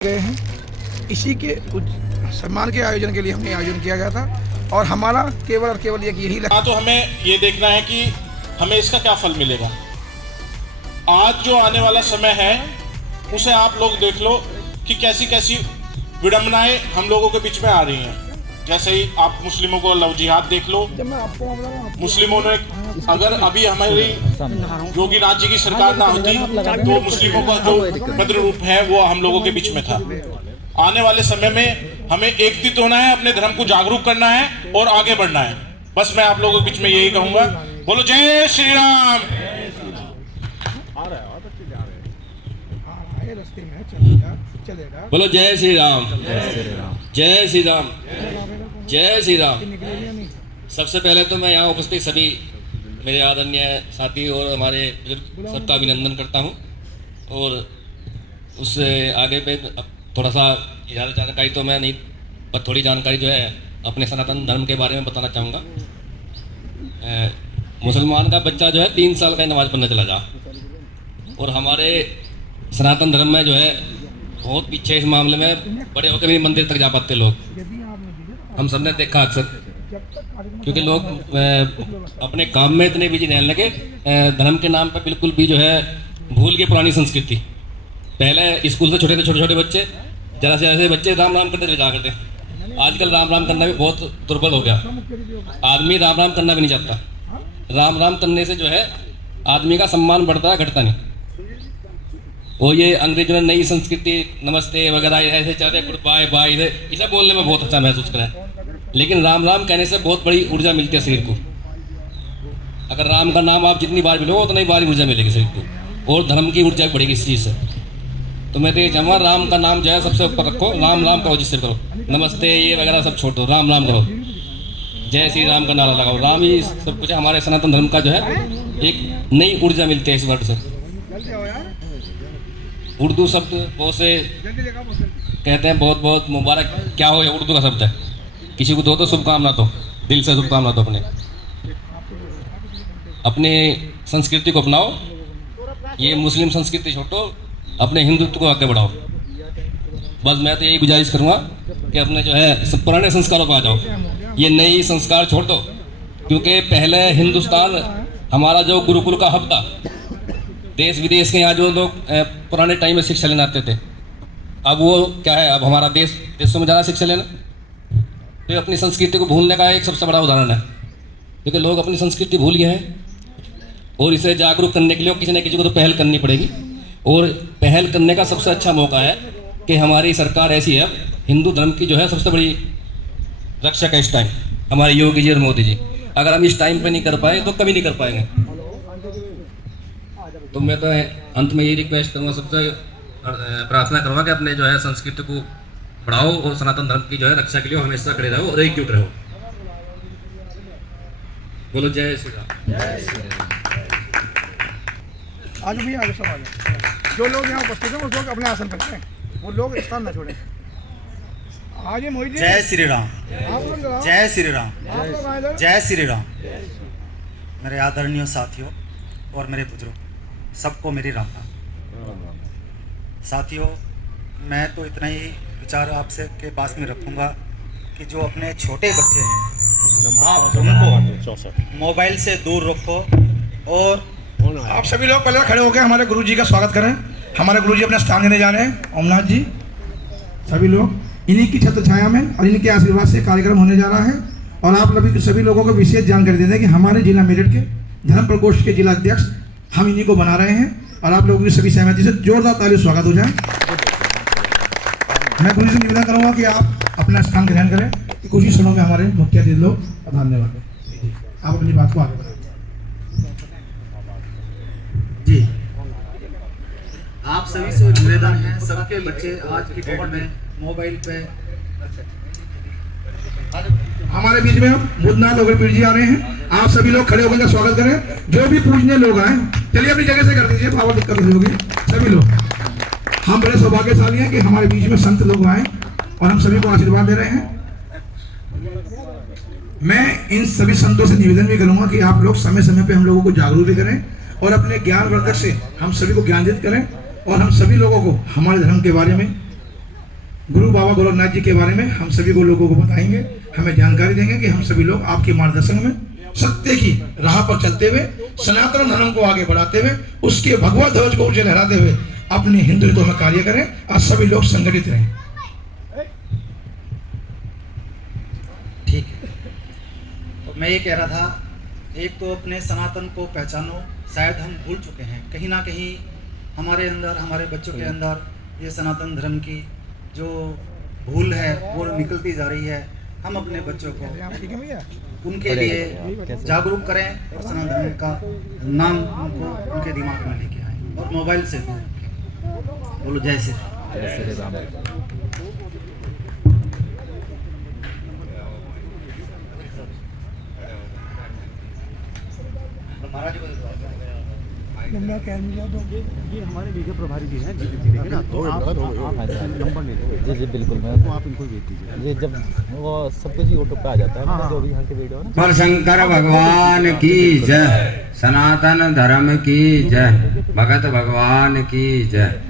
गए हैं। इसी के सम्मान के आयोजन के लिए हमने आयोजन किया गया था और हमारा केवल और केवल यही हाँ, तो हमें ये देखना है कि हमें इसका क्या फल मिलेगा। आज जो आने वाला समय है उसे आप लोग देख लो कि कैसी कैसी विडंबनाएं हम लोगों के बीच में आ रही हैं। जैसे ही आप मुस्लिमों को लव जिहाद देख लो, मुस्लिमों ने अगर अभी हमारी योगी नाथ जी की सरकार ना होती तो मुस्लिमों का जो भद्र रूप है वो हम लोगों के बीच में था। आने वाले समय में हमें एकत्रित होना है, अपने धर्म को जागरूक करना है और आगे बढ़ना है। बस मैं आप लोगों के बीच में यही कहूंगा, बोलो जय श्री राम। बोलो जय श्री राम, जय श्री राम, जय श्री राम। सबसे पहले तो मैं यहाँ उपस्थित सभी मेरे आदरणीय साथी और हमारे बुजुर्ग सबका अभिनंदन करता हूँ। और उससे आगे पे थोड़ा सा ज़्यादा जानकारी तो मैं नहीं, पर थोड़ी जानकारी जो है अपने सनातन धर्म के बारे में बताना चाहूँगा। मुसलमान का बच्चा जो है 3 साल का नमाज़ पढ़ने चला जा, और हमारे सनातन धर्म में जो है बहुत पीछे इस मामले में, बड़े होकर भी मंदिर तक जा पाते लोग। हम सबने देखा अक्सर, क्योंकि लोग अपने काम में इतने बिजी रहने लगे, धर्म के नाम पर बिल्कुल भी जो है भूल के पुरानी संस्कृति। पहले स्कूल से छोटे छोटे बच्चे, जरा से ऐसे बच्चे राम राम करते चले जा करते। आजकल राम राम करना भी बहुत दुर्बल हो गया, आदमी राम राम करना भी नहीं चाहता। राम राम करने से जो है आदमी का सम्मान बढ़ता है, घटता नहीं। और ये अंग्रेजों ने नई संस्कृति नमस्ते वगैरह ऐसे चाहते, गुड बाय बाय, इसे बोलने में बहुत अच्छा महसूस करें। लेकिन राम राम कहने से बहुत बड़ी ऊर्जा मिलती है शरीर को। अगर राम का नाम आप जितनी बार मिलो उतनी बार ऊर्जा मिलेगी शरीर को, और धर्म की ऊर्जा बढ़ेगी इस चीज़ से। तो मैं तो ये चाहूँगा, राम का नाम जो है सबसे ऊपर रखो, राम राम करो, जिससे करो नमस्ते ये वगैरह सब छोड़ दो, राम राम करो, जय श्री राम का नारा लगाओ। राम ही सब कुछ है। हमारे सनातन धर्म का जो है एक नई ऊर्जा मिलती है इस वर्ड से। उर्दू शब्द बहुत से कहते हैं, बहुत बहुत मुबारक क्या हो, या उर्दू का शब्द है। किसी को दो तो शुभकामना, तो दिल से शुभकामना दो। अपने संस्कृति को अपनाओ, ये मुस्लिम संस्कृति छोड़ो, अपने हिंदुत्व को आगे बढ़ाओ। बस मैं तो यही गुजारिश करूँगा कि अपने जो है सब पुराने संस्कारों पर आ जाओ, ये नई संस्कार छोड़ दो। क्योंकि पहले हिंदुस्तान हमारा जो गुरुकुल का हब था, देश विदेश के यहाँ जो लोग पुराने टाइम में शिक्षा लेने आते थे, अब वो क्या है, अब हमारा देशों में ज़्यादा शिक्षा लेना, तो अपनी संस्कृति को भूलने का एक सबसे बड़ा उदाहरण है। क्योंकि लोग अपनी संस्कृति भूल गए हैं, और इसे जागरूक करने के लिए किसी न किसी को तो पहल करनी पड़ेगी। और पहल करने का सबसे अच्छा मौका है कि हमारी सरकार ऐसी है, हिंदू धर्म की जो है सबसे बड़ी रक्षक है इस टाइम, हमारे योगी जी और मोदी जी। अगर हम इस टाइम पे नहीं कर पाए तो कभी नहीं कर पाएंगे। तो मैं तो अंत में यही रिक्वेस्ट करूँगा, सबसे प्रार्थना करूँगा कि अपने जो है संस्कृति को बढ़ाओ और सनातन धर्म की जो है रक्षा के लिए हमेशा खड़े रहो और एकजुट रहो। बोलो जय श्री राम। आज भी आगे सब आ जाए। जो लोग यहाँ उपस्थित हैं वो लोग अपने आसन पर हैं, वो लोग स्थान न छोड़ें। आगे मोहित जी, जय श्री राम, जय श्री राम, जय श्री राम। मेरे आदरणीय साथियों और मेरे बुजुर्ग सबको मेरी राम राम। साथियों, मैं तो इतना ही विचार आपसे के पास में रखूँगा कि जो अपने छोटे बच्चे हैं, आप उनको मोबाइल से दूर रखो। और आप सभी लोग पहले खड़े होकर हमारे गुरु जी का स्वागत करें। हमारे गुरु जी अपने स्थान देने जा रहे हैं, ओमनाथ जी। सभी लोग इन्हीं की छत्र छाया में और इनके आशीर्वाद से कार्यक्रम होने जा रहा है। और आप सभी लोगों को विशेष जानकारी दे दें कि हमारे जिला मेरठ के धर्म प्रकोष्ठ के जिला अध्यक्ष हम इन्हीं को बना रहे हैं, और आप लोगों की सभी सहमति से जोरदार ताली स्वागत हो जाए। मैं गुरु जी से निवेदन करूँगा कि आप अपना स्थान ग्रहण करें, कि कुछ ही क्षणों में हमारे मुख्य अतिथि लोग धन्यवाद है। आप अपनी बात को आगे बढ़ाएं जी। आप सभी से निवेदन है, सबके बच्चे आज की डेट में मोबाइल पे। हमारे बीच में बुद्धनाथ ओगरपीर जी आ रहे हैं। आप सभी लोग खड़े होकर स्वागत करें। जो भी पूजनीय लोग आए, चलिए अपनी जगह से कर दीजिए, पावर दिक्कत नहीं होगी। सभी लोग, हम बड़े सौभाग्यशाली हैं कि हमारे बीच में संत लोग आए और हम सभी को आशीर्वाद दे रहे हैं। मैं इन सभी संतों से निवेदन भी करूंगा कि आप लोग समय समय पे हम लोगों को जागरूक भी करें और अपने ज्ञान वर्धक से हम सभी को ज्ञानित करें, और हम सभी लोगों को हमारे धर्म के बारे में गुरु बाबा गोरखनाथ जी के बारे में हम सभी को लोगों को बताएंगे, हमें जानकारी देंगे कि हम सभी लोग आपके मार्गदर्शन में सत्य की राह पर चलते हुए, सनातन धर्म को आगे बढ़ाते हुए, उसके भगवा ध्वज को ऊंचे लहराते हुए अपने हिंदुत्व में कार्य करें और सभी लोग संगठित रहें। ठीक है, तो मैं ये कह रहा था, एक तो अपने सनातन को पहचानो। शायद हम भूल चुके हैं, कहीं ना कहीं हमारे अंदर, हमारे बच्चों के अंदर ये सनातन धर्म की जो भूल है वो निकलती जा रही है। हम अपने बच्चों को उनके लिए जागरूक करें और सनातन धर्म का नाम उनको उनके दिमाग में लेके आए और मोबाइल से दूर रखें। बोलो जय श्री राम। महाराज ये हमारे वीडियो प्रभारी जी हैं, जी ना, तो आप नंबर ले लो। जी बिल्कुल, मैं तो आप इनको भेज दीजिए। ये जब वो सब कुछ यूट्यूब पे आ जाता है, हाँ, जो भी यहाँ के वीडियो है ना। पर शंकर भगवान की जय, सनातन धर्म की जय, भगत भगवान की जय।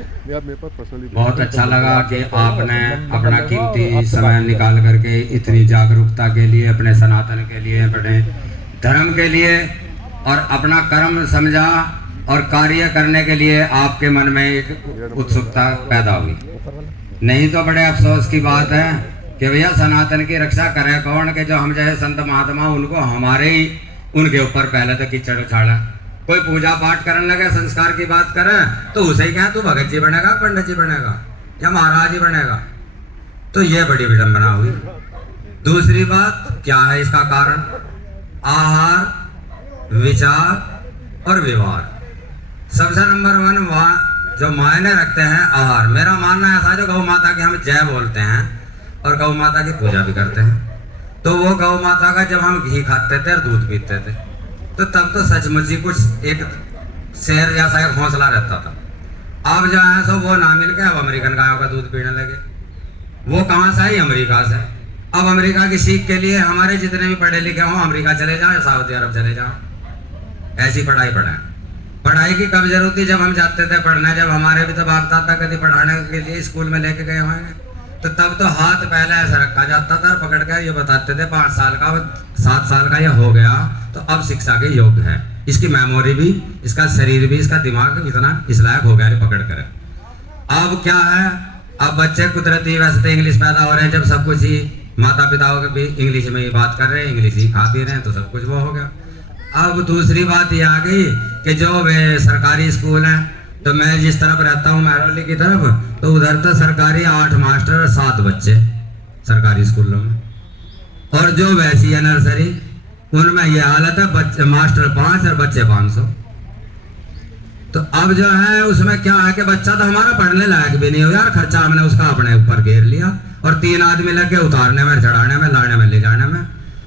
बहुत अच्छा लगा कि आपने अपना कीमती समय निकाल करके इतनी जागरूकता के लिए, अपने सनातन के लिए, अपने धर्म के लिए और अपना कर्म समझा और कार्य करने के लिए आपके मन में एक उत्सुकता पैदा हुई। नहीं तो बड़े अफसोस की बात है कि भैया सनातन की रक्षा करें कौन, के जो हम जैसे संत महात्मा उनको हमारे ही उनके ऊपर पहले तो कीचड़ उछाड़ा। कोई पूजा पाठ करने लगे, संस्कार की बात करे तो उसे ही क्या तू भगत जी बनेगा, पंडित जी बनेगा या महाराज जी बनेगा। तो ये बड़ी विडंबना हुई। दूसरी बात क्या है इसका कारण? आहार, विचार और व्यवहार। सबसे नंबर 1 जो मायने रखते हैं आहार। मेरा मानना ऐसा, जो गौ माता की हम जय बोलते हैं और गौ माता की पूजा भी करते हैं, तो वो गौ माता का जब हम घी खाते थे और दूध पीते थे तो तब तो सचमुच ही कुछ एक शेर जैसा एक हौसला रहता था। अब जो है सो वो ना मिल के अब अमेरिकन गायों का दूध पीने लगे। वो कहाँ से आई? अमेरिका से। अब अमेरिका की सीख के लिए हमारे जितने भी पढ़े लिखे हों अमेरिका चले जाओ या सऊदी अरब चले जाओ, ऐसी पढ़ाई पढ़ाएं। पढ़ाई की कब जरूरत थी? जब हम जाते थे पढ़ने, जब हमारे भी तो बाप दादा कभी पढ़ाने के लिए स्कूल में लेके गए होंगे, तो तब तो हाथ पहले ऐसा रखा जाता था, पकड़ कर ये बताते थे 5 साल का 7 साल का ये हो गया तो अब शिक्षा के योग्य है, इसकी मेमोरी भी, इसका शरीर भी, इसका दिमाग इतना इस लायक हो गया पकड़ कर। अब क्या है, अब बच्चे कुदरती वैसे तो इंग्लिश पैदा हो रहे हैं, जब सब कुछ ही माता पिताओं के भी इंग्लिश में ही बात कर रहे हैं, इंग्लिश ही खा पी रहे हैं, तो सब कुछ वो हो गया। अब दूसरी बात ये आ गई कि जो वे सरकारी स्कूल हैं, तो मैं जिस तरफ रहता हूँ महरौली की तरफ, तो उधर तो सरकारी 8 मास्टर और 7 बच्चे सरकारी स्कूलों में, और जो वैसी है नर्सरी उनमें ये हालत है, बच्चे मास्टर 5 और बच्चे 500। तो अब जो है उसमें क्या है कि बच्चा तो हमारा पढ़ने लायक भी नहीं हो यार, खर्चा हमने उसका अपने ऊपर घेर लिया और 3 आदमी लग के उतारने में, चढ़ाने में, लाने में, ले जाने में।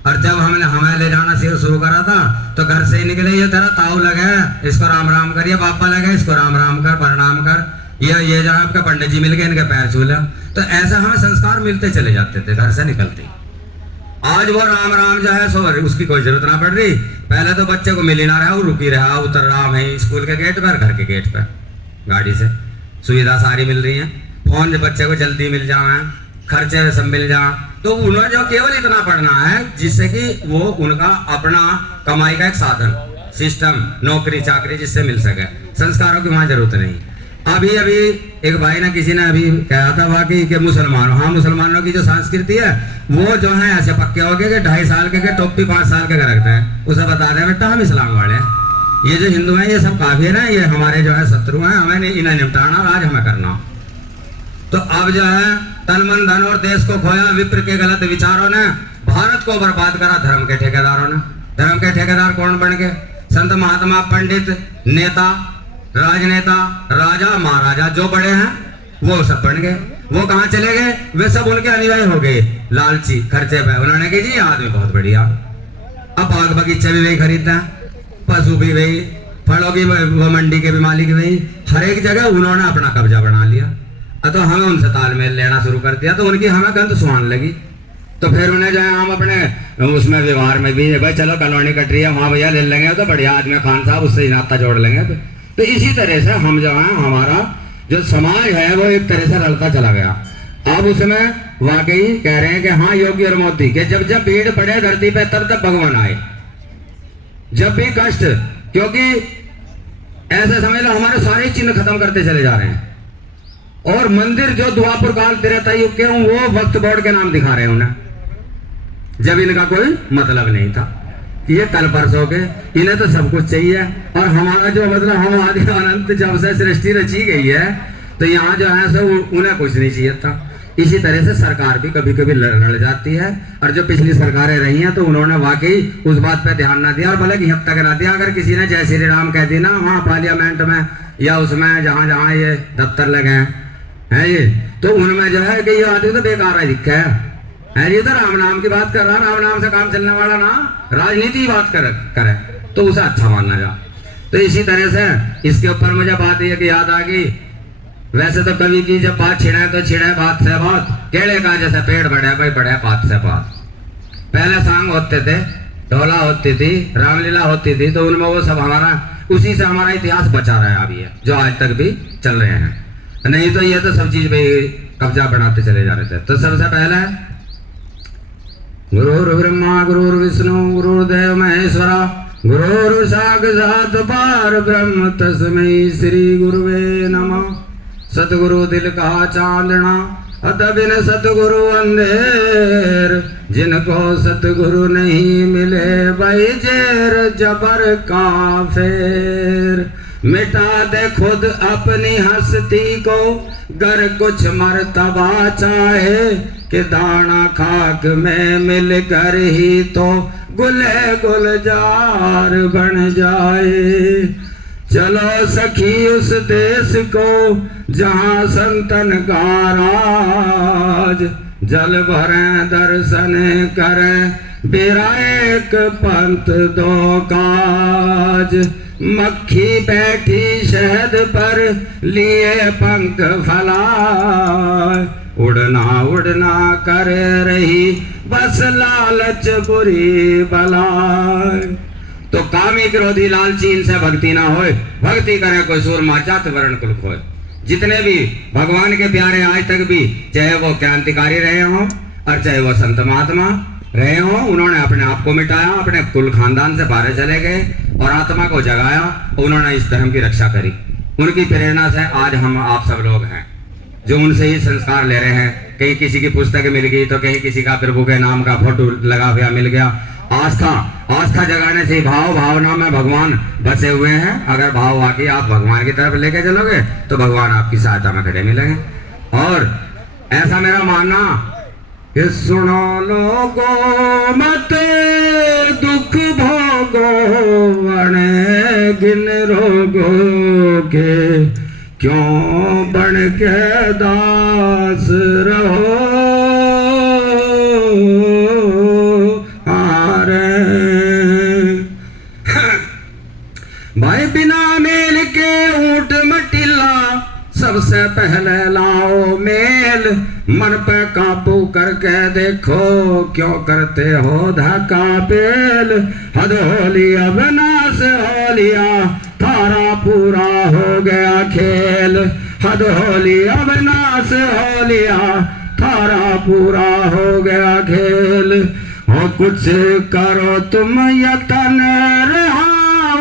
और जब हमने हमें ले जाना शुरू करा था तो घर से ही निकले, ये तेरा ताऊ लगे इसको राम राम कर, ये पापा लगे इसको राम राम कर, प्रणाम कर, ये जो आपके पंडित जी मिल गए इनके पैर छू ले। तो ऐसा हमें संस्कार मिलते चले जाते थे घर से निकलते। आज वो राम राम जो है सो उसकी कोई जरूरत ना पड़ रही। पहले तो बच्चे को मिल ही ना रहा, वो रुकी रहा, उतर रहा वहीं स्कूल के गेट पर, घर के गेट पर, गाड़ी से सुविधा सारी मिल रही है, फोन बच्चे को जल्दी मिल जाए, खर्चे सब मिल जाए। तो उन्हें जो केवल इतना पढ़ना है जिससे कि वो उनका अपना कमाई का एक साधन, सिस्टम, नौकरी चाकरी जिससे मिल सके, संस्कारों की वहाँ जरूरत नहीं। अभी एक भाई ने किसी ने अभी कहा था वाकई कि मुसलमानों, हाँ मुसलमानों की जो संस्कृति है वो जो है ऐसे पक्के हो गए कि 2.5 साल के टोपी 5 साल के रखते हैं, उसे बता दें बेटा हम इस्लाम वाले हैं, ये जो हिंदू हैं ये सब काफिर हैं, ये हमारे जो है शत्रु हैं, हमें इन्हें निपटाना आज हमें करना। तो अब जो है तन मन धन और देश को खोया विप्र के गलत विचारों ने, भारत को बर्बाद करा धर्म के ठेकेदारों ने। धर्म के ठेकेदार कौन बन गए? संत महात्मा, पंडित, नेता, राजनेता, राजा महाराजा जो बड़े हैं वो सब बन गए। वो कहाँ चले गए? वे सब उनके अनुयायी हो गए, लालची, खर्चे पे। उन्होंने कहा जी आदमी बहुत बढ़िया, अब बाग बगीचे भी वही खरीदते हैं, पशु भी वही, फलों की वो मंडी के भी मालिक वही, हर एक जगह उन्होंने अपना कब्जा बना लिया। तो हमें उनसे तालमेल लेना शुरू कर दिया, तो उनकी हमें गंद सुहान लगी। तो फिर उन्हें जो है हम अपने उसमें व्यवहार में भी भाई चलो कॉलोनी कट रही है वहाँ भैया ले लेंगे, तो बढ़िया आदमी खान साहब उससे ही नाता जोड़ लेंगे। तो इसी तरह से हम जो है हमारा जो समाज है वो एक तरह से रलता चला गया। अब उसमें वाकई कह रहे हैं कि हाँ योगी और मोदी के जब जब भीड़ पड़े धरती पे तब तब भगवान आए, जब भी कष्ट, क्योंकि ऐसा समझ लो हमारे सारे चिन्ह खत्म करते चले जा रहे हैं। और मंदिर जो द्वापर काल त्रेता युग के वो वक्त बोर्ड के नाम दिखा रहे हैं उन्हें, जब इनका कोई मतलब नहीं था। ये कल परसों के, इन्हें तो सब कुछ चाहिए। और हमारा जो मतलब हम आदि अनंत जब से सृष्टि रची गई है तो यहाँ जो है सो उन्हें कुछ नहीं चाहिए था। इसी तरह से सरकार भी कभी कभी लड़ जाती है। और जो पिछली सरकारें रही हैं तो उन्होंने वाकई उस बात पे ध्यान ना दिया, और भले कि हद तक ना दिया। अगर किसी ने जय श्री राम कह दी ना वहाँ पार्लियामेंट में या उसमें जहाँ जहाँ ये दफ्तर लगे हैं ये, तो उनमें जो है कि ये आदमी तो बेकार है दिखा है ये तो राम नाम की बात कर रहा, राम नाम से काम चलने वाला ना राजनीति की बात करे तो उसे अच्छा मानना जा। तो इसी तरह से इसके ऊपर मुझे बात ये कि याद आ गई, वैसे तो कवि की जब बात छिड़े तो छिड़े बात से बात, केड़े का जैसे पेड़ बढ़े भाई बढ़े बात से बात। पहले सांग होते थे, ढोला होती थी, रामलीला होती थी, तो उनमें वो सब हमारा उसी से हमारा इतिहास बचा रहा है अभी है, जो आज तक भी चल रहे हैं। नहीं तो ये तो सब चीज पे कब्जा बनाते चले जा रहे थे। तो सबसे पहले गुरुर्ब्रह्मा गुरुर्विष्णु गुरुर्देव महेश्वरा गुरुर् साक्षात् पार ब्रह्म तस्मै श्री गुरुवे नमः। सतगुरु दिल का चांदना अत बिन सतगुरु अंधेर, जिनको सतगुरु नहीं मिले भाई जेर जबर का फेर। मिटा दे खुद अपनी हस्ती को गर कुछ मर्तबा चाहे, कि दाना खाक में मिल कर ही तो गुले गुलजार बन जाए। चलो सखी उस देश को जहाँ संतन का राज, जल भरें दर्शन करें बेरा एक पंथ दो काज। मक्खी बैठी शहद पर लिए पंख फैलाए, उड़ना उड़ना कर रही बस लालच बुरी बलाय। तो कामी क्रोधी लालची इनसे भक्ति ना होए, भक्ति करे कोई सूरमा जात वर्ण कुल खोए। जितने भी भगवान के प्यारे आज तक भी, चाहे वो क्रांतिकारी रहे हों और चाहे वो संत महात्मा रहे हों, उन्होंने अपने आप को मिटाया, अपने कुल खानदान से बाहर चले गए और आत्मा को जगाया, उन्होंने इस धर्म की रक्षा करी। उनकी प्रेरणा से आज हम आप सब लोग हैं जो उनसे ही संस्कार ले रहे हैं। कहीं किसी की पुस्तक मिल गई तो कहीं किसी का प्रभु के नाम का फोटो लगा हुआ मिल गया। आस्था जगाने से भाव भावना में भगवान बसे हुए हैं। अगर भाव वाकई आप भगवान की तरफ लेके चलोगे तो भगवान आपकी सहायता में खड़े मिलेंगे। और ऐसा मेरा मानना कि सुनो लोगो मत दुख भोगो वने गिन रोगो के, क्यों बन के दास रहो भाई। बिना मेल के ऊंट मटिला सबसे पहले लाओ मेल। मन पे काबू करके देखो क्यों करते हो धक्का पेल। हद होली अब नाश हो लिया थारा पूरा हो गया खेल। हद होली अब नाश हो लिया थारा पूरा हो गया खेल। हो कुछ करो तुम यतन रहा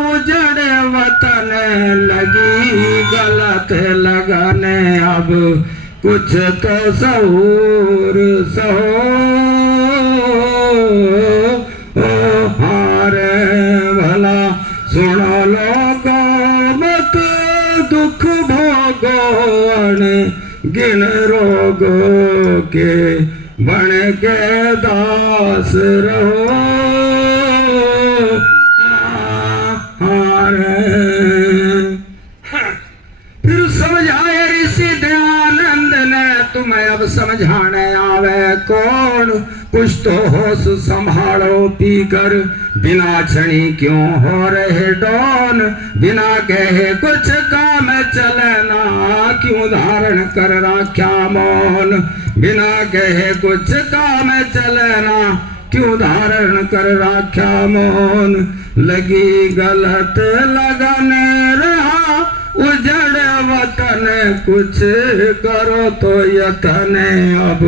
उजड़े वतन लगी गलत लगाने। अब कुछ तो सहूर सहो हारे भला। सुनो लोगो मत दुख भोगो गिन रोगो के, बन के दास रहो फिर समझाए ऋषि दयानंद ने तुम्हें अब समझाने आवे कौन। कुछ तो होश संभालो पीकर बिना छड़ी क्यों हो रहे डॉन। बिना कहे कुछ काम चले ना क्यों धारण कर राख्या मौन। बिना कहे कुछ काम चले ना क्यों धारण कर राख्या मौन। लगी गलत लगन रहा उजड़ वतन कुछ करो तो यतन अब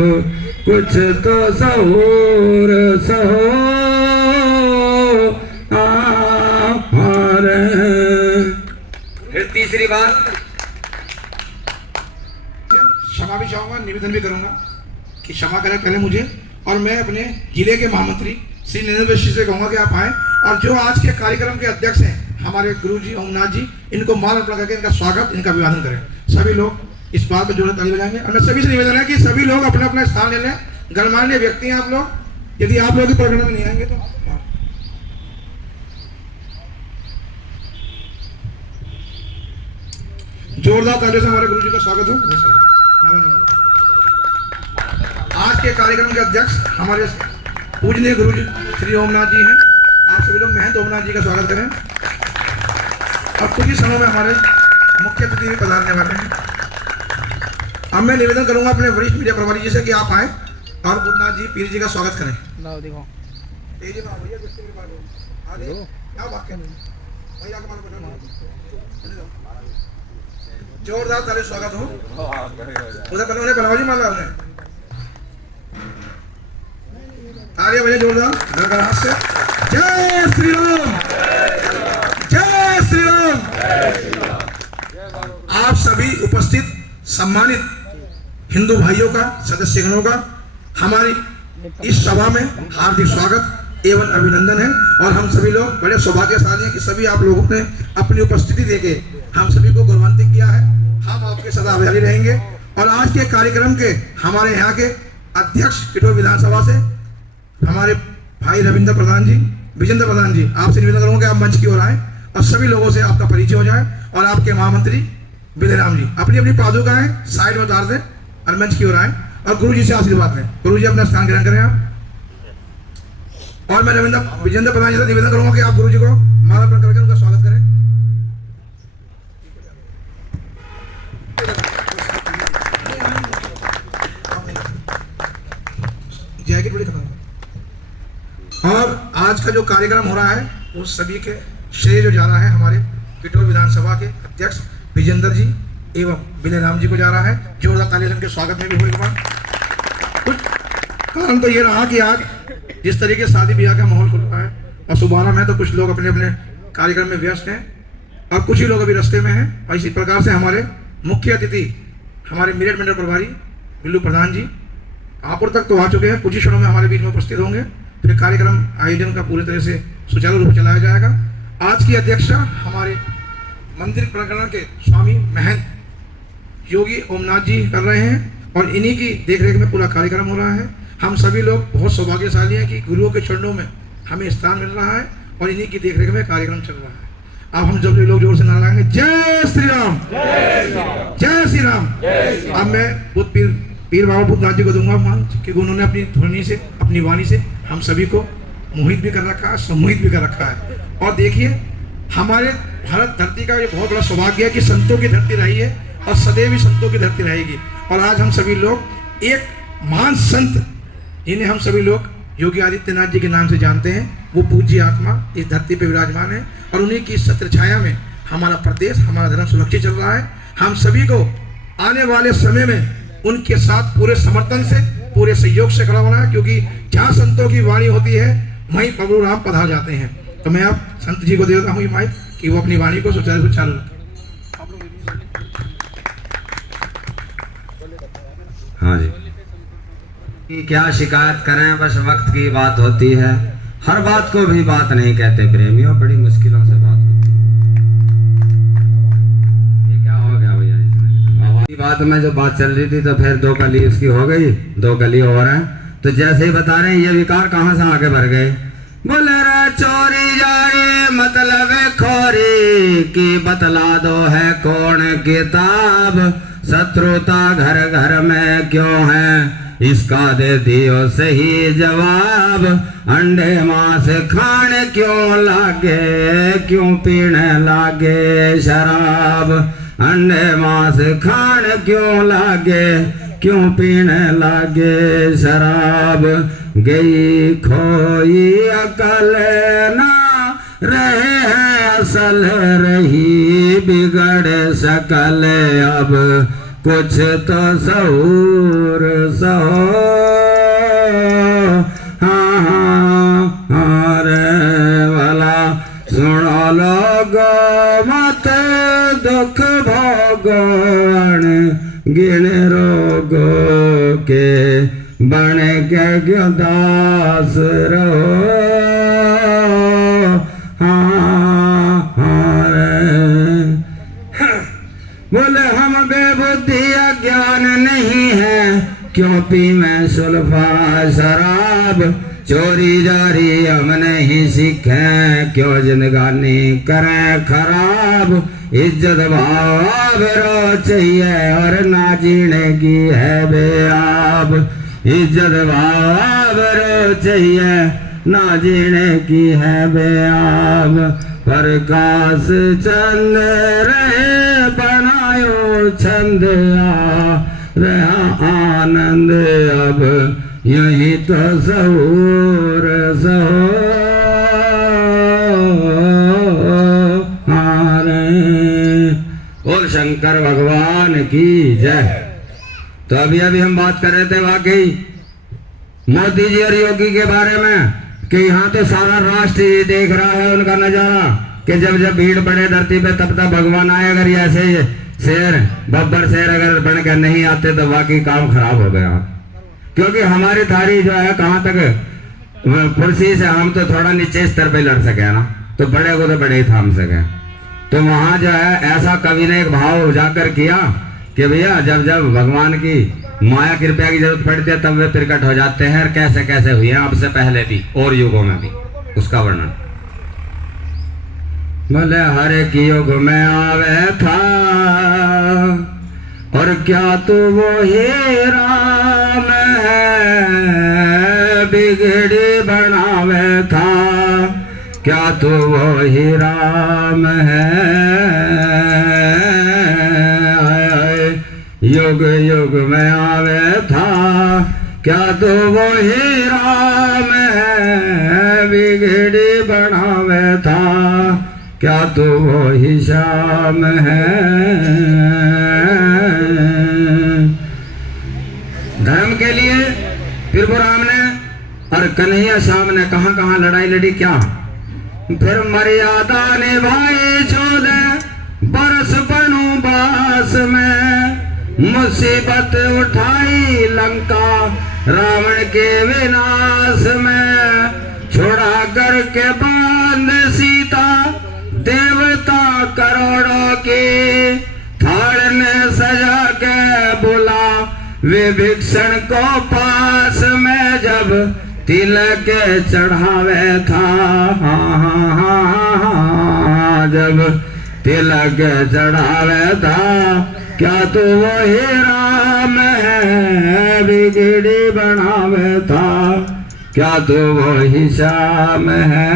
कुछ तो सहूर सहो हमारे। फिर तीसरी बात क्षमा भी चाहूंगा, निवेदन भी करूंगा कि क्षमा करें पहले मुझे, और मैं अपने जिले के महामंत्री श्री नरेंद्र जी से कहूंगा कि आप आए और जो आज के कार्यक्रम के अध्यक्ष हैं हमारे गुरुजी ओमनाथ जी, इनको माल अर्पण करके इनका स्वागत, इनका अभिवादन करें। सभी लोग इस बात पर जोर ताली बजाएंगे और मैं सभी से निवेदन है कि सभी लोग अपना अपना स्थान ले लें। गणमान्य व्यक्ति हैं आप लोग, यदि आप लोग प्रकरण में नहीं आएंगे तो जोरदार तालियों से हमारे गुरुजी का स्वागत हो। आज के कार्यक्रम के अध्यक्ष हमारे पूजनीय गुरुजी श्री ओमनाथ जी हैं। आप सभी लोग महंत ओमनाथ जी का स्वागत करें और कुछ ही क्षणों में हमारे मुख्य अतिथि भी पधारने वाले हैं। अब मैं निवेदन करूंगा अपने वरिष्ठ मीडिया प्रभारी जी से कि आप आए और बुद्धनाथ जी पीर जी का स्वागत करें। जोरदार ताली स्वागत हो। उधर बनवाने बनवाजी माला आपने आगे बजे जोरदार गड़गड़ाहट से जय श्री राम, जय श्री राम। आप सभी उपस्थित सम्मानित हिंदू भाइयों का, सदस्यगणों का हमारी इस सभा में हार्दिक स्वागत एवं अभिनंदन है। और हम सभी लोग बड़े सौभाग्यशाली हैं कि सभी आप लोगों ने अपनी उपस्थिति देके हम सभी को गौरवान्वित किया है। हम आपके सदा आभारी रहेंगे। और आज के कार्यक्रम के हमारे यहाँ के अध्यक्ष किटोर विधानसभा से हमारे भाई रविंद्र प्रधान जी, विजेंद्र प्रधान जी, आपसे निवेदन करूंगा कि आप मंच की ओर आए और सभी लोगों से आपका परिचय हो जाए। और आपके महामंत्री बिलेराम जी अपनी अपनी पादुकाएं साइड में उतार दें और मंच की ओर आए और गुरु जी से आशीर्वाद लें। गुरु जी अपना स्थान ग्रहण करें आप। और मैं विजेंद्र प्रधान जी से निवेदन करूंगा कि आप गुरु जी को माला अर्पण करके उनका स्वागत करें। जैकेट बड़ी खतरनाक। और आज का जो कार्यक्रम हो रहा है वो सभी के श्रेय जो जा रहा है हमारे किटोर विधानसभा के अध्यक्ष विजेंद्र जी एवं बिलेराम जी को जा रहा है। जोरदार ताली उनके स्वागत में भी हुए। कुछ कारण तो ये रहा कि आज जिस तरीके शादी ब्याह का माहौल खुल रहा है और सुबह में तो कुछ लोग अपने अपने कार्यक्रम में व्यस्त हैं और कुछ ही लोग अभी रास्ते में हैं। और इसी प्रकार से हमारे मुख्य अतिथि हमारे मेरठ मंडल प्रभारी बिल्लू प्रधान जी आपपुर तक तो आ चुके हैं, कुछ ही क्षणों में हमारे बीच में उपस्थित होंगे। फिर कार्यक्रम आयोजन का पूरी तरह से सुचारू रूप से चलाया जाएगा। आज की अध्यक्षता हमारे मंदिर प्रकरण के स्वामी महंत योगी ओमनाथ जी कर रहे हैं और इन्हीं की देखरेख में पूरा कार्यक्रम हो रहा है। हम सभी लोग बहुत सौभाग्यशाली हैं कि गुरुओं के चरणों में हमें स्थान मिल रहा है और इन्हीं की देखरेख में कार्यक्रम चल रहा है। अब हम जब लोग जोर से नारा लगाएंगे जय श्री राम, जय श्री राम। अब मैं पीर बाबा बुद्धनाथ जी को दूंगा मान, क्योंकि उन्होंने अपनी ध्वनि से, अपनी वाणी से हम सभी को मोहित भी कर रखा है, सम्मोहित भी कर रखा है। और देखिए हमारे भारत धरती का ये बहुत बड़ा सौभाग्य है कि संतों की धरती रही है और सदैव ही संतों की धरती रहेगी। और आज हम सभी लोग एक महान संत जिन्हें हम सभी लोग योगी आदित्यनाथ जी के नाम से जानते हैं, वो पूज्य आत्मा इस धरती पर विराजमान है और उन्हीं की छत्र छाया में हमारा प्रदेश, हमारा धर्म सुरक्षित चल रहा है। हम सभी को आने वाले समय में उनके साथ पूरे समर्थन से, पूरे सहयोग से खड़ा होना है, क्योंकि जहाँ संतों की वाणी होती है वहीं प्रभु राम पधार जाते हैं। तो मैं अब संत जी को दे देता हूँ ये माइक कि वो अपनी वाणी को सुचारू रूप से चालू रखें। हाँ जी, कि क्या शिकायत करें, बस वक्त की बात होती है। हर बात को भी बात नहीं कहते प्रेमियों, बड़ी मुश्किलों से बात होती है। ये क्या हो गया भैया इसमें? बात में जो बात चल रही थी तो फिर दो कली उसकी हो गई, दो कली और है। तो जैसे ही बता रहे हैं ये विकार कहाँ से आगे बढ़ गए। बोले रे चोरी जारी मतलब खोरी की बतला दो है कौन किताब, शत्रुता घर घर में क्यों है इसका दे दियो सही जवाब। अंडे मांस खाने क्यों लागे, क्यों पीने लागे शराब। अंडे मांस खाने क्यों लागे, क्यों पीने लागे शराब। गई खोई अकल ना रहे हैं असल रही बिगड़े सकल अब कुछ तो सहूर सहो हाँ हाँ हाँ रे वाला सुनो लोगो मत दुख भोगण गिण रोगो के बन के क्यों दास रहो हाँ हाँ रे बोले हम बेबुद्धि अज्ञान नहीं है क्यों पी में सुल्फा शराब चोरी जारी हम नहीं सीखे क्यों जिंदगानी करें खराब इज्जत भाव रो चाहिए और ना जीने की है बेआब इज्जत भाव रो चाहिए ना जीने की है बेआब प्रकाश चंद रहे बनायो छंद रहा आनंद अब यही तो सहूर सहो हारे बोल शंकर भगवान की जय। तो अभी हम बात कर रहे थे वाकई मोदी जी और योगी के बारे में कि यहाँ तो सारा राष्ट्र ही देख रहा है उनका नजारा कि जब जब भीड़ पड़े धरती पे तब तक भगवान आए। अगर ये ऐसे शेर बब्बर शेर अगर बन के नहीं आते तो वाकई काम खराब हो गया क्योंकि हमारी थारी जो है कहाँ तक कुर्सी से हम तो थोड़ा नीचे स्तर पे लड़ सके ना तो बड़े को तो बड़े ही थाम सके। तो वहां जो है ऐसा कवि ने एक भाव उजागर किया कि भैया जब जब भगवान की माया कृपया की जरूरत पड़ती है तब वे प्रकट हो जाते हैं और कैसे कैसे हुए हैं अब से पहले भी और युगों में भी उसका वर्णन भले हर एक युग में आवे था और क्या तू वो ही राम है बिगड़ी बनावे था क्या तू वो ही राम है युग युग में आवे था क्या तू वो ही राम है बिगड़ी बनावे था क्या तू वो ही श्याम है। धर्म के लिए प्रभुराम ने और कन्हैया श्याम ने कहां कहां लड़ाई लड़ी क्या फिर मर्यादा निभाई 14 बरस वनवास में मुसीबत उठाई लंका रावण के विनाश में छोड़ा करके बांध सीता देवता करोड़ों की थाल ने सजा के बुला विभीषण को पास में जब तिलक चढ़ावे था जब तिलक चढ़ावे था क्या तू वही राम है बिगड़ी बनावे था क्या तू वही श्याम है।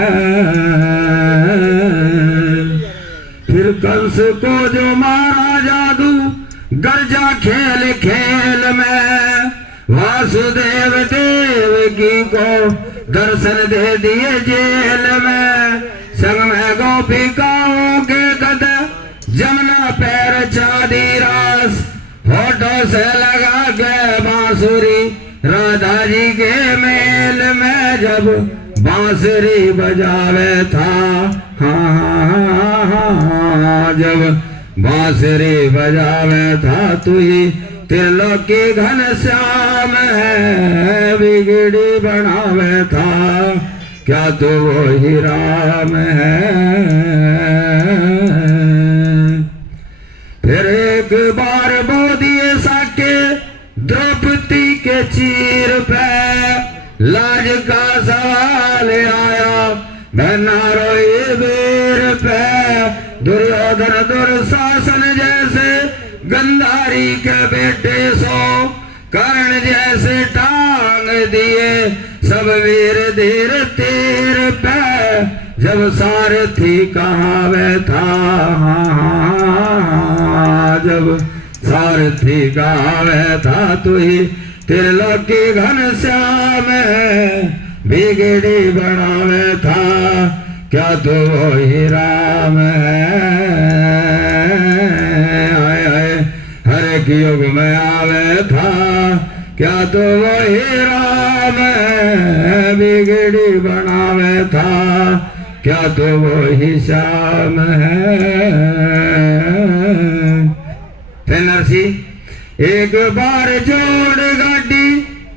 फिर कंस को जो मारा जादू गर्जा खेल खेल में वासुदेव देवकी को दर्शन दे दिए जेल में संग में गोपिकाओं के गद जमुना पैर चादी रास होठों से लगा के बांसुरी राधा जी के मेल में जब बांसुरी बजावे था हाँ जब बांसुरी बजावे था तू ही त्रिलोकी घन श्याम है बिगड़ी बनावे था क्या तू वही राम है। फिर एक बार बो दिए साके द्रौपदी के चीर पे लाज का सवाल आया बहना रोई वीर पे दुर्योधन दुर्शासन जैसे गंधारी के बेटे सो कर्ण जैसे टांग दिए सब वीर धीर तीर पे जब सारथी कहावे था जब सारथी कहावे था तू ही त्रिलोकी घन श्याम है बिगड़ी बनावे था क्या तू वही राम है। युग में आवे था, क्या तो वही राम बिगड़ी बनावे था, क्या तो वही श्याम है। फिर नरसी एक बार जोड़ गाड़ी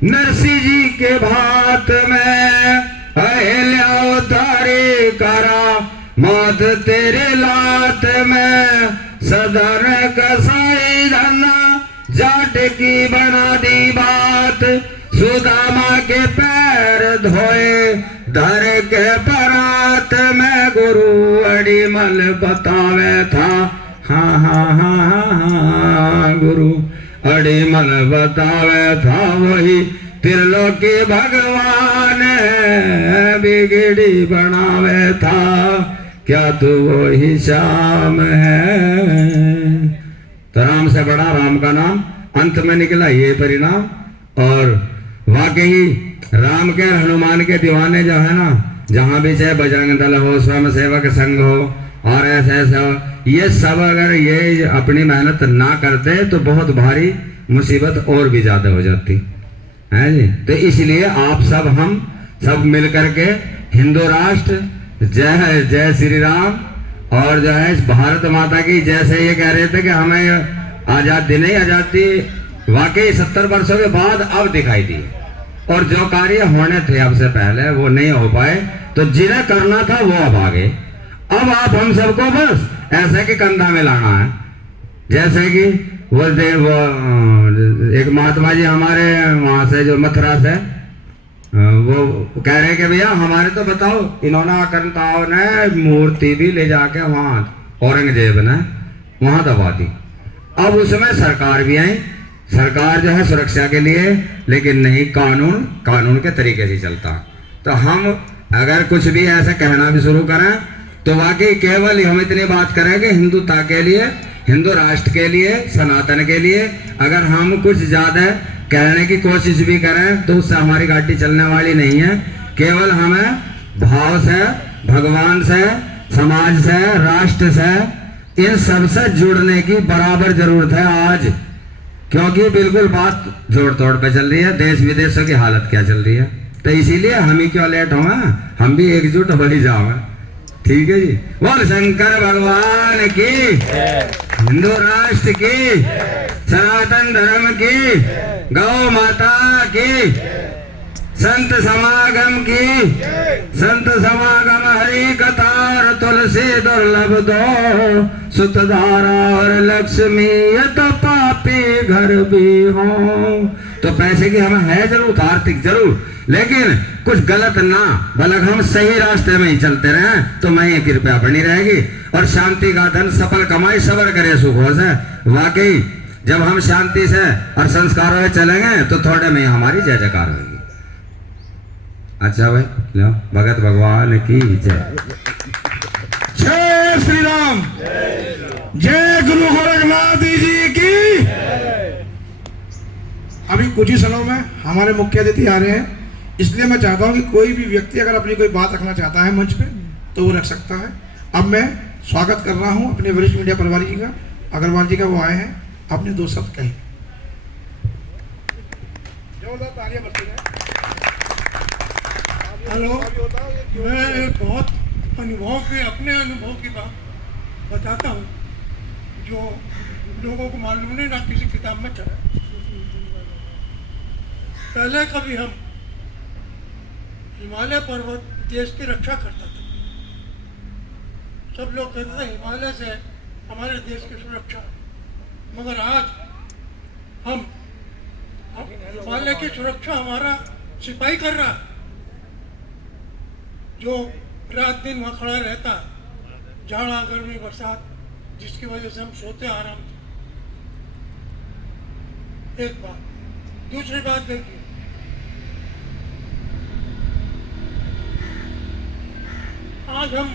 नरसी जी के भात में, लियाओ तारे करा मौत तेरे लात में, सदर कसाई धना जाट की बना दी बात, सुदामा के पैर धोए धर के परात में, गुरु अड़ीमल बतावे था, हाँ हाँ हाँ हाँ गुरु अड़ीमल बतावे था, वही त्रिलोकी भगवान बिगड़ी बनावे था, क्या तू वही श्याम है। तो राम से बड़ा राम का नाम, अंत में निकला ये परिणाम। और वाकई राम के हनुमान के दीवाने जो है ना, जहां भी चाहे बजरंग दल हो, स्वयं सेवक संघ हो और ऐसे ऐसे हो, ये सब अगर ये अपनी मेहनत ना करते तो बहुत भारी मुसीबत और भी ज्यादा हो जाती है जी। तो इसलिए आप सब हम सब मिल करके हिंदू राष्ट्र जय जय श्री राम, और जो है भारत माता की, जैसे ये कह रहे थे कि हमें आजादी नहीं, आजादी वाकई 70 वर्षों के बाद अब दिखाई दी, और जो कार्य होने थे अब से पहले वो नहीं हो पाए, तो जिन्हें करना था वो अब आ गए। अब आप हम सबको बस ऐसे कि कंधा में लाना है। जैसे कि वो एक महात्मा जी हमारे वहां से जो मथुरा से, वो कह रहे कि भैया हमारे तो बताओ, इन्होंने आकंताओं ने मूर्ति भी ले जाके वहां औरंगजेब ने वहां दबा दी। अब उसमें सरकार भी आई, सरकार जो है सुरक्षा के लिए, लेकिन नहीं, कानून के तरीके से चलता। तो हम अगर कुछ भी ऐसा कहना भी शुरू करें तो वाकई केवल हम इतनी बात करें कि हिंदुता के लिए, हिंदू राष्ट्र के लिए, सनातन के लिए अगर हम कुछ ज्यादा कहने की कोशिश भी करें तो उससे हमारी गाड़ी चलने वाली नहीं है। केवल हमें भाव से, भगवान से, समाज से, राष्ट्र से, इन सब से जुड़ने की बराबर जरूरत है आज, क्योंकि बिल्कुल बात जोड़ तोड़ पे चल रही है, देश विदेशों की हालत क्या चल रही है। तो इसीलिए हम ही क्यों लेट होंगे, हम भी एकजुट हो ही जाओगे। ठीक है जी, बोल शंकर भगवान की, हिंदू राष्ट्र की, सनातन धर्म की, गौ माता की, संत समागम की, संत समागम हरि कतार तुलसी दुर्लभ दो, सुतधारा और लक्ष्मी यत पापी घर भी हो। तो पैसे की हमें है जरूर, आर्थिक जरूर, लेकिन कुछ गलत ना, बल्कि हम सही रास्ते में ही चलते रहे तो मैं ये कृपया बनी रहेगी। और शांति का धन सफल कमाई सबर करे सुखों से। वाकई जब हम शांति से और संस्कारों में चलेंगे तो थोड़े में हमारी जय जयकार होगी। अच्छा भाई, लो भगत भगवान की जय। जय श्री राम, जय गुरु गोरखनाथ जी की। अभी कुछ ही क्षणों में हमारे मुख्य अतिथि आ रहे हैं, इसलिए मैं चाहता हूं कि कोई भी व्यक्ति अगर अपनी कोई बात रखना चाहता है मंच पे तो वो रख सकता है। अब मैं स्वागत कर रहा हूं अपने वरिष्ठ मीडिया प्रभारी जी का, अग्रवाल जी का, वो आए हैं, अपने दो शब्द कहें। हेलो, मैं बहुत अपने अनुभव की बात बताता हूँ जो लोगों को मालूम नहीं, ना किसी किताब में चला। पहले कभी हम हिमालय पर्वत देश की रक्षा करता था। सब लोग कहते थे हिमालय से हमारे देश की सुरक्षा, मगर आज हम हिमालय की सुरक्षा हमारा सिपाही कर रहा है, जो रात दिन वहाँ खड़ा रहता, जाड़ा गर्मी बरसात, जिसकी वजह से हम सोते आराम से। एक बात, दूसरी बात देखिए, आज हम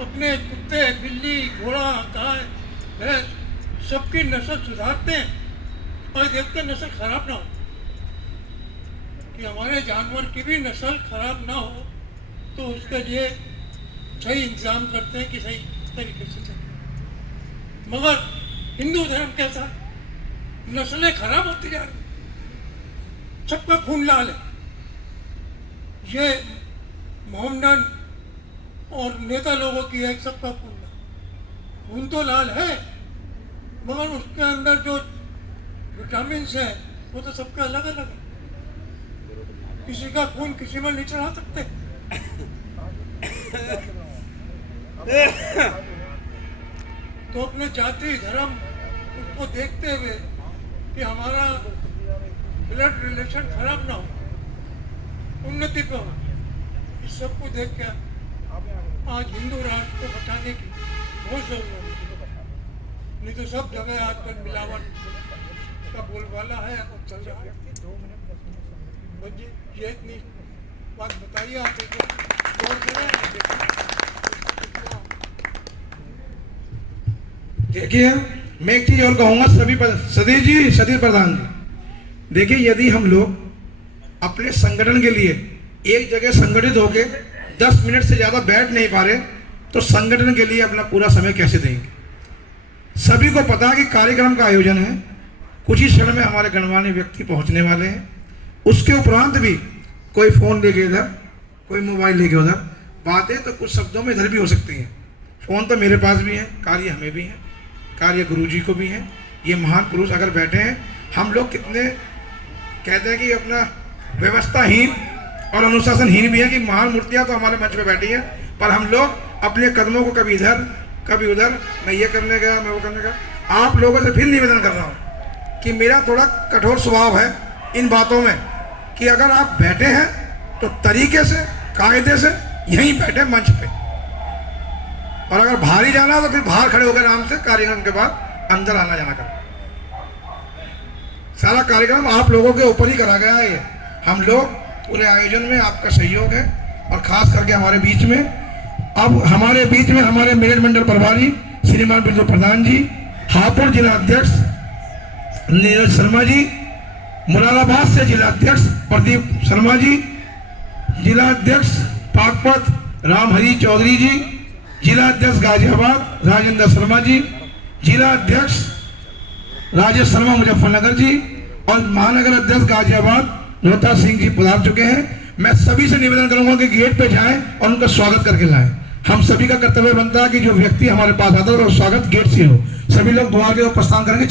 अपने कुत्ते, बिल्ली, घोड़ा, गाय, भैंस सबकी नस्ल सुधारते हैं और देखते नस्ल खराब ना हो, कि हमारे जानवर की भी नस्ल खराब ना हो, तो उसके लिए सही इंतजाम करते हैं कि सही तरीके से चले। मगर हिंदू धर्म कैसा, नस्लें खराब होती जा रही, सबका खून लाल है। ये मोहम्मदन और नेता लोगों की है, सबका खून तो लाल है, मगर उसके अंदर जो विटामिन है वो तो सबका अलग अलग है। किसी का खून किसी में नहीं चढ़ा सकते। तो अपने जाति धर्म उसको देखते हुए कि हमारा ब्लड रिलेशन खराब ना हो, उन्नति पे हो, इस सबको देख के आज हिंदू राष्ट्र को बचाने की बहुत जरूरत है। नहीं तो सब जगह आजकल मिलावट का बोलबाला है और चल रहा है। ये इतनी बात बताइए, आप एक गौर करें। देखिए, मैं एक चीज और कहूंगा सतीश प्रधान जी, देखिए यदि हम लोग अपने संगठन के लिए एक जगह संगठित होकर 10 मिनट से ज़्यादा बैठ नहीं पा रहे तो संगठन के लिए अपना पूरा समय कैसे देंगे। सभी को पता है कि कार्यक्रम का आयोजन है, कुछ ही क्षण में हमारे गणमान्य व्यक्ति पहुंचने वाले हैं। उसके उपरांत भी कोई फ़ोन लेके इधर, कोई मोबाइल लेके उधर, बातें तो कुछ शब्दों में इधर भी हो सकती हैं। फ़ोन तो मेरे पास भी है, कार्य हमें भी है, कार्य गुरुजी को भी है। ये महान पुरुष अगर बैठे हैं, हम लोग कितने कहते हैं कि अपना व्यवस्थाहीन और अनुशासनहीन भी है कि महान मूर्तियाँ तो हमारे मंच पे बैठी हैं, पर हम लोग अपने कदमों को कभी इधर कभी उधर, मैं ये करने गया, मैं वो करने गया। आप लोगों से फिर निवेदन कर रहा हूँ कि मेरा थोड़ा कठोर स्वभाव है इन बातों में कि अगर आप बैठे हैं तो तरीके से, कायदे से यहीं बैठे मंच पे, और अगर बाहर ही जाना तो फिर बाहर खड़े होकर आराम से कार्यक्रम के बाद अंदर आना जाना करें। सारा कार्यक्रम आप लोगों के ऊपर ही करा गया है। हम लोग पूरे आयोजन में आपका सहयोग है, और खास करके हमारे बीच में हमारे मेरठ मंडल प्रभारी श्रीमान बिरजू प्रधान जी, हापुड़ जिला अध्यक्ष नीरज शर्मा जी, मुरादाबाद से जिला अध्यक्ष प्रदीप शर्मा जी, जिला अध्यक्ष पाकपत रामहरी चौधरी जी, जिला अध्यक्ष गाजियाबाद राजेंद्र शर्मा जी, जिला अध्यक्ष राजेश शर्मा मुजफ्फरनगर जी, और महानगर अध्यक्ष गाजियाबाद रोहता सिंह जी पधार चुके हैं। मैं सभी से निवेदन करूंगा कि गेट पे जाएं और उनका स्वागत करके लाएं। हम सभी का कर्तव्य बनता है कि जो व्यक्ति हमारे पास आता है और स्वागत गेट से हो। सभी लोग द्वार के ओर प्रस्थान करेंगे।